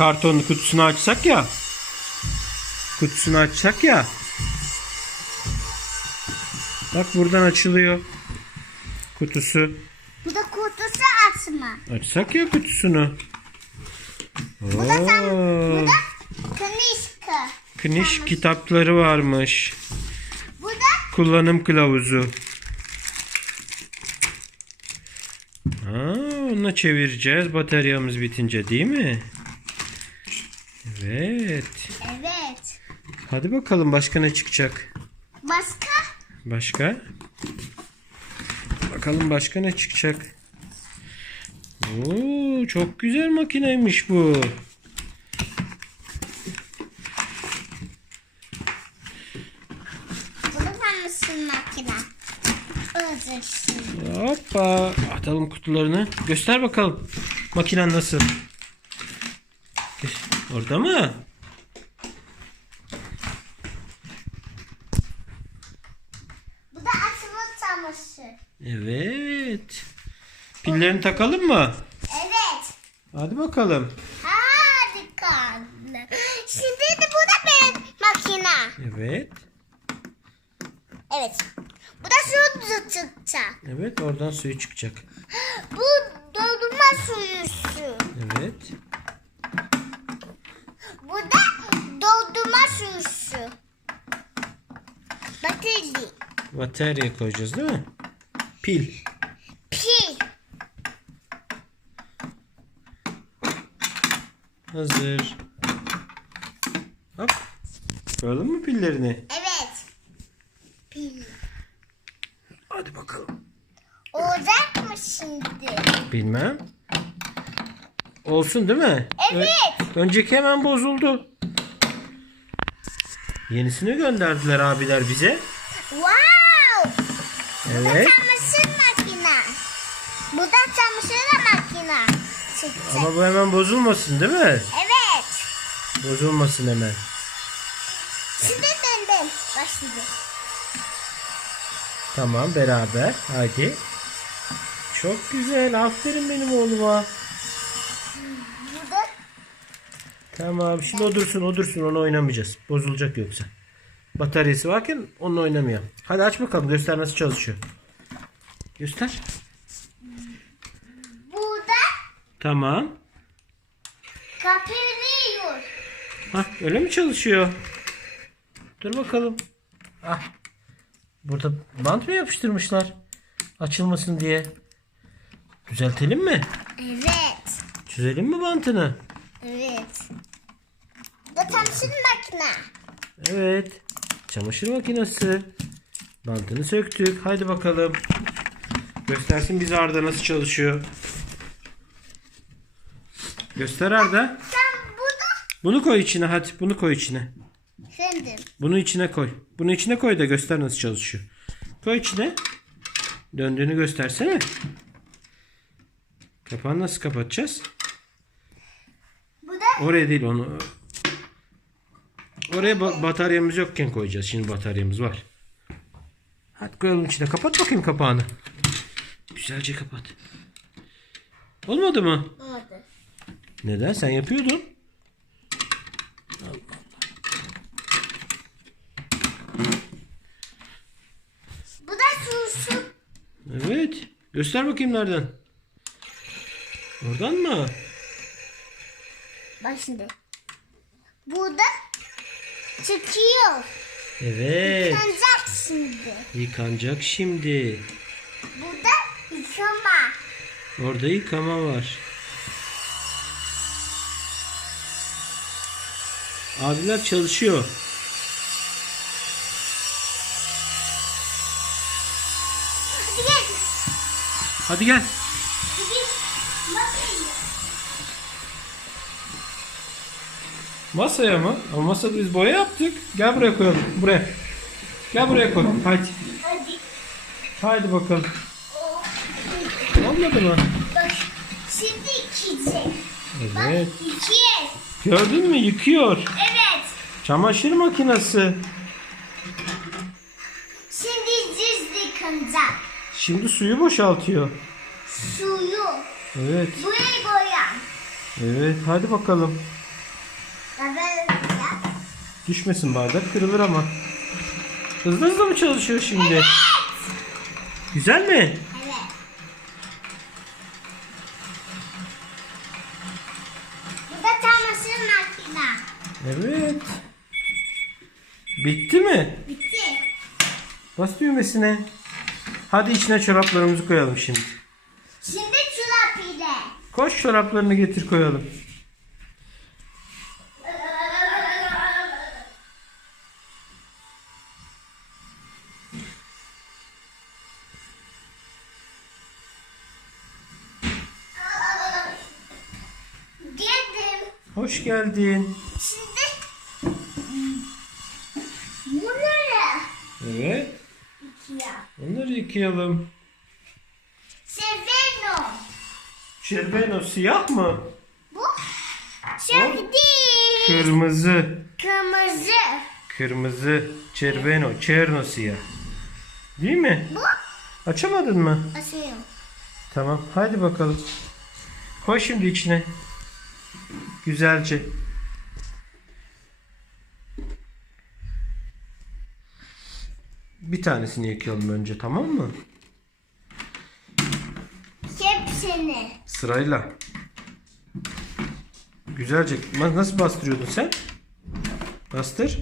kartonlu kutusunu açsak ya. Kutusunu açsak ya. Bak buradan açılıyor. Kutusu. Bu da kutusu açma. Açsak ya kutusunu. Bu da Oo, bu da kınışkı. Kniş kitapları varmış. Bu da Kullanım kılavuzu. Ha, onunla çevireceğiz bataryamız bitince değil mi? Evet. evet. Hadi bakalım başka ne çıkacak? Başka? Başka? Bakalım başka ne çıkacak? Oo, çok güzel makineymiş bu. Bu da tanışın makine. Özürsün. Hoppa. Atalım kutularını. Göster bakalım. Makinen nasıl? Orada mı? Bu da açma çamaşır. Evet. Pillerini takalım mı? Evet. Hadi bakalım. Harika. Şimdi de bu da benim makine. Evet. Evet. Bu da su tutacak. Evet oradan suyu çıkacak. Bu doldurma suyusu. Evet. Bu da doldurma suyusu. Batarya. Batarya koyacağız değil mi? Pil. Pil. Hazır. Hop. Koyalım mı pillerini? Evet. Pil. Hadi bakalım. Olacak mı şimdi? Bilmem. Olsun değil mi? Evet. Ö- önceki hemen bozuldu. Yenisini gönderdiler abiler bize. Wow. Evet. Çamaşır makine. Bu da çamaşır makine. Çıktı. Ama bu hemen bozulmasın değil mi? Evet. Bozulmasın hemen. Şimdi ben ben başladım. Tamam beraber. Hadi. Çok güzel. Aferin benim oğluma. Tamam. Şimdi o dursun o dursun. Onu oynamayacağız. Bozulacak yoksa. Bataryası varken onunla oynamıyor. Hadi aç bakalım. Göster nasıl çalışıyor. Göster. bu da Tamam. kapılıyor. Hah öyle mi çalışıyor? Dur bakalım. Ah. Burada bant mı yapıştırmışlar? Açılmasın diye. Düzeltelim mi? Evet. Çözelim mi bantını? Evet. Bu çamaşır makine. Evet. Çamaşır makinesi. Bantını söktük. Haydi bakalım. Göstersin bize Arda nasıl çalışıyor. Göster Arda. Sen bu da Bunu koy içine hadi. Bunu koy içine. Efendim. Bunu içine koy. Bunu içine koy da göster nasıl çalışıyor. Koy içine. Döndüğünü göstersene. Kapağını nasıl kapatacağız? Bu da Oraya değil onu. Oraya ba- bataryamız yokken koyacağız. Şimdi bataryamız var. Hadi koyalım içine. Kapat bakayım kapağını. Güzelce kapat. Olmadı mı? olmadı. Neden? Sen yapıyordun. Bu da susu. Evet. Göster bakayım nereden. Oradan mı? Bak şimdi. Bu da çıkıyor. Evet. Yanacak şimdi. Yıkanacak şimdi. Bu da yıkama. Orada yıkama var. Abiler çalışıyor. Hadi gel. Hadi gel. Masaya mı? Ama masada biz boya yaptık. Gel buraya koyalım. Buraya. Gel buraya koy. Hadi. Hadi. Haydi bakalım. Olmadı mı? Bak. Şimdi. Bak Evet. ikiye. Gördün mü? Yıkıyor. Evet. Çamaşır makinesi. Şimdi diz yıkanacak. Şimdi suyu boşaltıyor. Suyu. Evet. Buraya koyan. Evet. Hadi bakalım. Düşmesin bardak kırılır ama. Hızlı hızlı mı çalışıyor şimdi? Güzel mi? Evet. Bu da çamaşır makine. Evet. Bitti mi? Bitti. Bas düğmesine. Hadi içine çoraplarımızı koyalım şimdi. Şimdi çorap ile. Koş çoraplarını getir koyalım. Hoş geldin. Şimdi bunları Evet. ikiye. Onları yıkayalım. Seveno. Çerbeno siyah mı? Bu siyah değil. Kırmızı. Kırmızı. Kırmızı. Çerbeno. Çerno siyah. Değil mi? Bu Açamadın mı? asıyorum. Tamam. Hadi bakalım. Koy şimdi içine. Güzelce. Bir tanesini yıkayalım önce tamam mı? Hepsini. Sırayla. Güzelce. Na- Nasıl bastırıyordun sen? Bastır.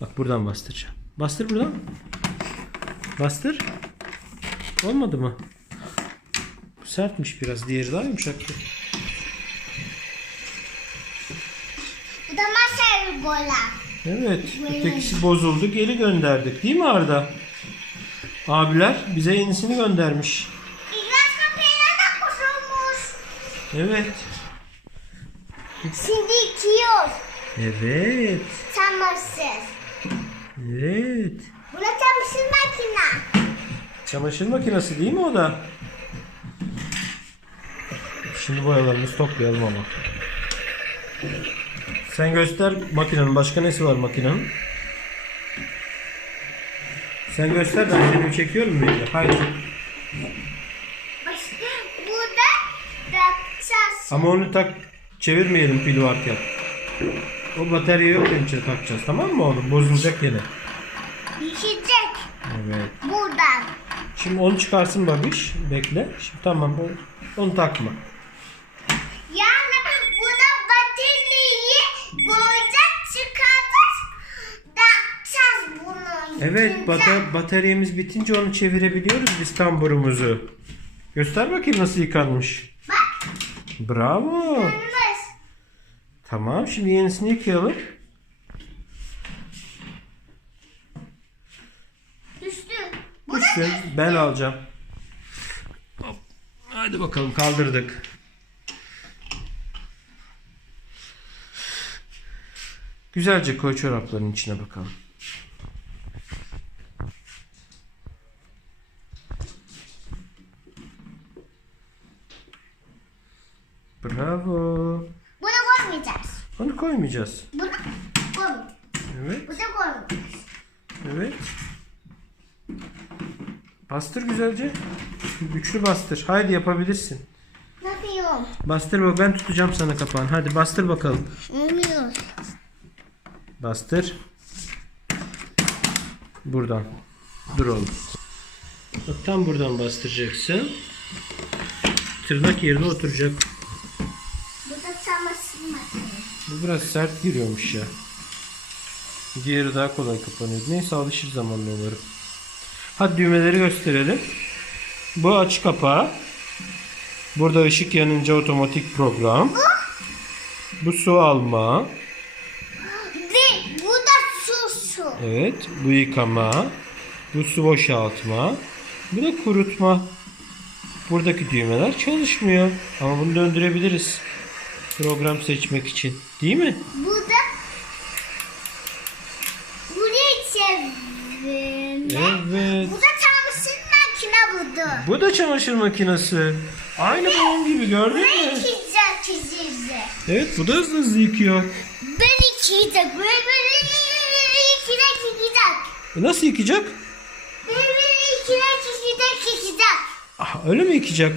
Bak buradan bastıracağım. Bastır buradan. Bastır. Olmadı mı? Bu sertmiş biraz. Diğeri daha yumuşaktı. Bu da masal bola. Evet. Ötekisi bozuldu. Geri gönderdik. Değil mi Arda? Abiler bize yenisini göndermiş. Evet. Şimdi yıkıyor. Evet. Çamaşır. Evet. Bu da çamaşır makine. Çamaşır makinesi değil mi o da? Şimdi boyalarımızı toplayalım ama. Sen göster makinenin. Başka nesi var makinenin? Sen göster ben seni çekiyorum video. Haydi. Başka bu da dakçası. Ama onu tak çevirmeyelim pil varken. O batarya yok içine takacağız tamam mı oğlum? Bozulacak yine. Yıkayacak. Evet. Buradan. Şimdi onu çıkarsın babiş. Bekle. Şimdi tamam o- onu takma. Yani bu da bataryayı koyacak çıkaracağız. Takacağız bunu. Evet bata bataryamız bitince onu çevirebiliyoruz biz tamburumuzu. Göster bakayım nasıl yıkanmış. Bak. Bravo. Yanlış. Tamam şimdi yenisini yıkayalım. Düştü. Bu da Düştü. Ben alacağım. Hop. Hadi bakalım kaldırdık. Güzelce koy çorapların içine bakalım. Bravo. Bunu koymayacağız. Onu koymayacağız. Bunu koymayacağız. Evet, Bu da koymayacağız. evet. Bastır güzelce. Güçlü bastır. Haydi yapabilirsin. Ne yapıyorum? Bastır bak ben tutacağım sana kapağını. Hadi bastır bakalım. Olmuyor. Bastır. Buradan. Dur oğlum. Bak tam buradan bastıracaksın. Tırnak yerine oturacak. Bu biraz sert giriyormuş ya. Diğeri daha kolay kapanıyor. Neyse alışır zamanla umarım. Hadi düğmeleri gösterelim. Bu aç kapağı. Burada ışık yanınca otomatik program. Bu su alma. Ve bu da su su. Evet. Bu yıkama. Bu su boşaltma. Bu da kurutma. Buradaki düğmeler çalışmıyor. Ama bunu döndürebiliriz. Program seçmek için. Değil mi? Bu da buraya çevirme. Evet. Bu da çamaşır makine budu. Bu da çamaşır makinesi. Aynı bunun gibi gördün Ben mü? yıkayacak çizirdi. Evet bu da hızlı hızlı yıkıyor. Ben yıkayacak. Böyle böyle yıkayacak yıkayacak. E nasıl yıkayacak? Böyle böyle yıkayacak yıkayacak yıkayacak. Ah, öyle mi yıkayacak?